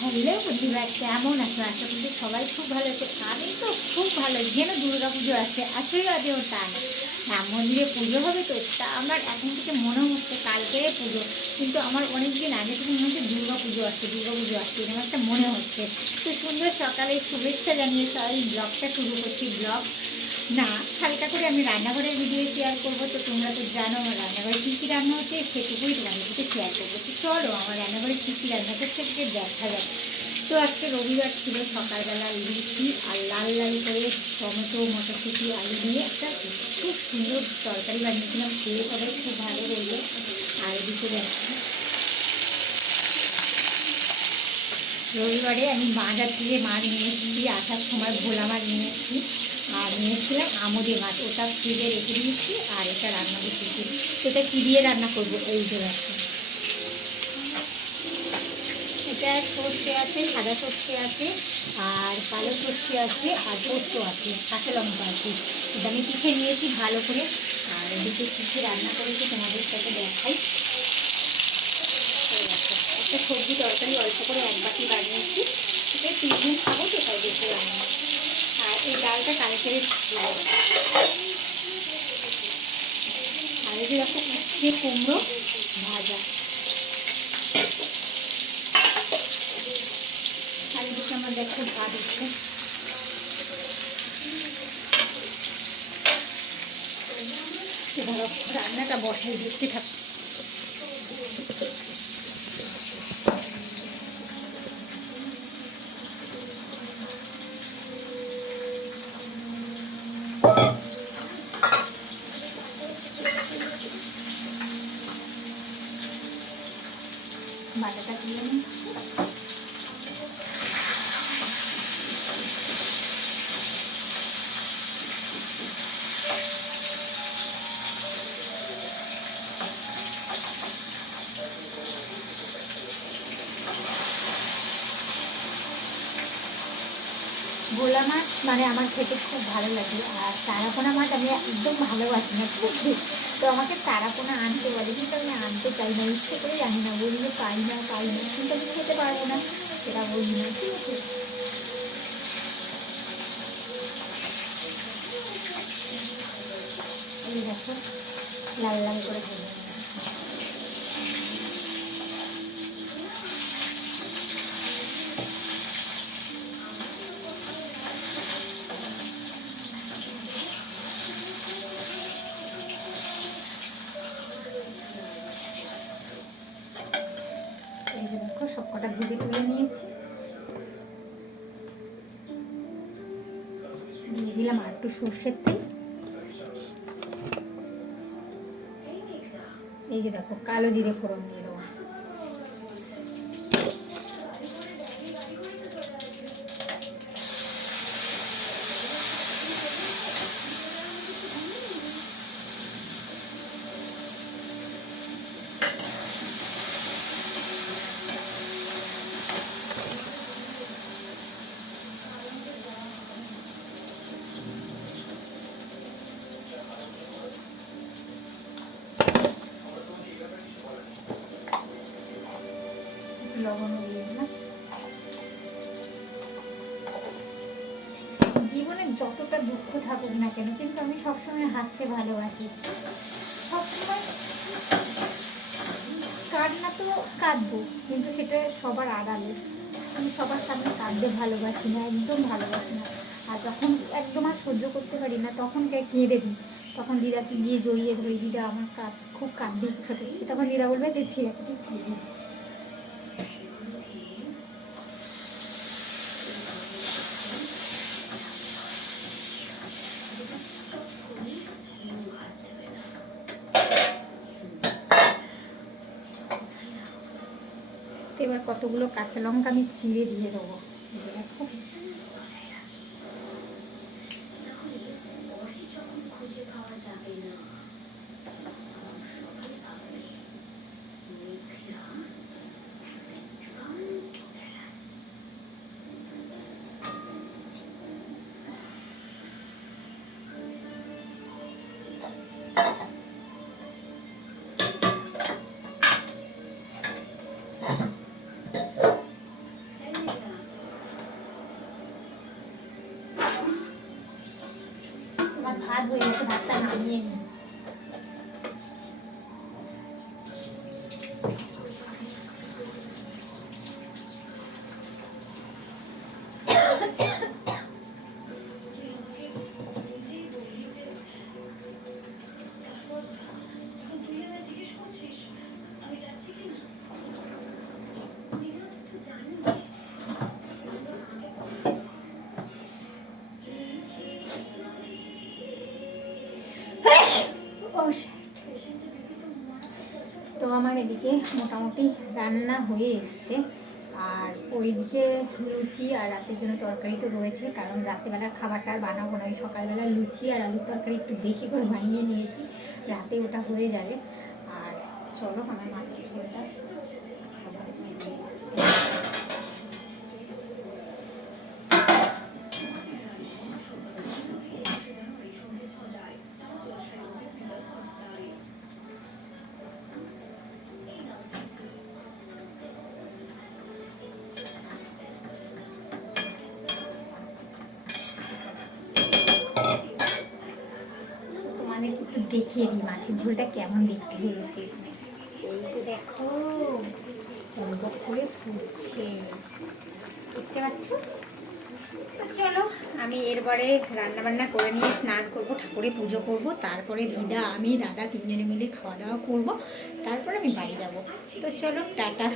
Hello বন্ধুরা কেমন আছো আশা করি সবাই খুব ভালো আছে, আমি তো খুব ভালো, যেন দুর্গা পুজো আছে আশীর্বাদেও তা না হ্যাঁ মন্দিরে পুজো হবে তো, তা আমার এখন থেকে মনে হচ্ছে কালকে পুজো, কিন্তু আমার অনেক দিন আগে থেকে মনে হচ্ছে দুর্গা পুজো আসছে দুর্গা পুজো আসছে এরকম একটা মনে হচ্ছে। তো সুন্দর সকালে শুভেচ্ছা জানিয়ে সবাই ব্লগটা শুরু করছি, ব্লগ না, হালকা করে আমি রান্নাঘরের ভিডিও শেয়ার করব, তো তোমরা তো জানো আমার রান্নাঘরে কী রান্না হচ্ছে সেটুকুই তোমাদের সাথে শেয়ার করব। তো চলো, আমার রান্নাঘরে কী কী রান্না করছে সেটা দেখা যাবে তো আজকে রবিবার ছিল, সকালবেলা লুচি আর লাল লাল করে টমেটো, মটরশুঁটি, আলু দিয়ে একটা খুব সুন্দর তরকারি বানিয়েছিলাম, খেয়ে সবাই খুব ভালো বলল। আর দিতে দেখছি রবিবারে আমি বাজার থেকে মাছ নিয়ে এসেছি, আসার সময় ভোলা মাছ নিয়ে এসেছি। আর নিয়েছিলাম আমোদে মাছ ওটা ফ্রিজে রেখে দিয়েছি আর এটা রান্না বসেছি সেটা কী দিয়ে রান্না করব এই যে দেখো। এটা সর্ষে আছে, সাদা সর্ষে আছে আর কালো সর্ষে আছে আর পোস্ত আছে, কাঁচা লঙ্কা আছে। এটা আমি পিঠে নিয়েছি ভালো করে। আর এদিকে পিঠে রান্না করেছি তোমাদের সাথে দেখাই। একটা সবজি তরকারি অল্প করে এক বাটি বানিয়েছি। এটা তিন দিন খাব তো তাই বেশি রান্না এই ডালটা কালকের আর এই দেখো উচ্ছে কুমড়ো ভাজা। আর আমার দেখো ভাত হচ্ছে। রান্নাটা বসাই, দেখতে থাকো। বাটাটা দিয়ে নিই ভোলা মাছ মানে আমার খেতে খুব ভালো লাগে। আর তারাপোনা মাছ আমি একদম ভালোবাসি না খেতে তো আমাকে তারাপোনা আনতে বলে, কিন্তু আমি আনতে চাই না, ইচ্ছে করে জানি না, বলি যে পাই না পাই না, কিন্তু আমি খেতে পারব না, সেটা বলি না, ঠিক আছে? এই লাল লাল করে ভেজে নিয়েছি। এই যে দেখো, সব কটা ভেজে তুলে নিয়েছি। দিয়ে দিলাম আর একটু সর্ষের তেল। এই যে দেখো, কালো জিরে ফোড়ন দিয়ে দেবো একটু জীবনে যতটা দুঃখ থাকুক না কেন, কিন্তু আমি সবসময় হাসতে ভালোবাসি। সবসময় কান্না তো কাঁদবো, কিন্তু সেটা সবার আড়ালে। আমি সবার সামনে কাঁদতে ভালোবাসি না, একদম ভালোবাসি না। আর যখন একদম আর সহ্য করতে পারি না, তখন কেঁদে দিই। তখন দিদাকে গিয়ে জড়িয়ে ধরি, দিদা, আমার কাঁদ, খুব কাঁদতে ইচ্ছে করছে। তখন দিদা বলবে যে ঠিক আছে তুই এবার কতগুলো কাঁচা লঙ্কা আমি চিড়ে দিয়ে দেবো। এই যে দেখো হয়ে গেছে ভাতটা নামিয়ে নিই আমার এদিকে মোটামুটি রান্না হয়ে এসছে। আর ওইদিকে লুচি আর রাতের জন্য তরকারি তো রয়েছে, কারণ রাতেবেলার খাবারটা আর বানাবো না। সকালবেলা লুচি আর আলুর তরকারি একটু বেশি করে বানিয়ে নিয়েছি, রাতে ওটা হয়ে যাবে। আর চলো, আমার মাছের ঝোলটা খাবার হয়ে এসছে। তোমাদের একটু দেখিয়ে দিই মাছের ঝোলটা কেমন দেখতে হয়েছে এই যে দেখো বক করে ফুটছে। দেখতে পাচ্ছ? তো চলো, আমি এরপরে রান্না বান্না করে নিয়ে স্নান করব ঠাকুরে পুজো করব, তারপরে দিদা, আমি, দাদা তিনজনে মিলে খাওয়া দাওয়া করব, তারপরে আমি বাড়ি যাব। তো চলো, টাটা।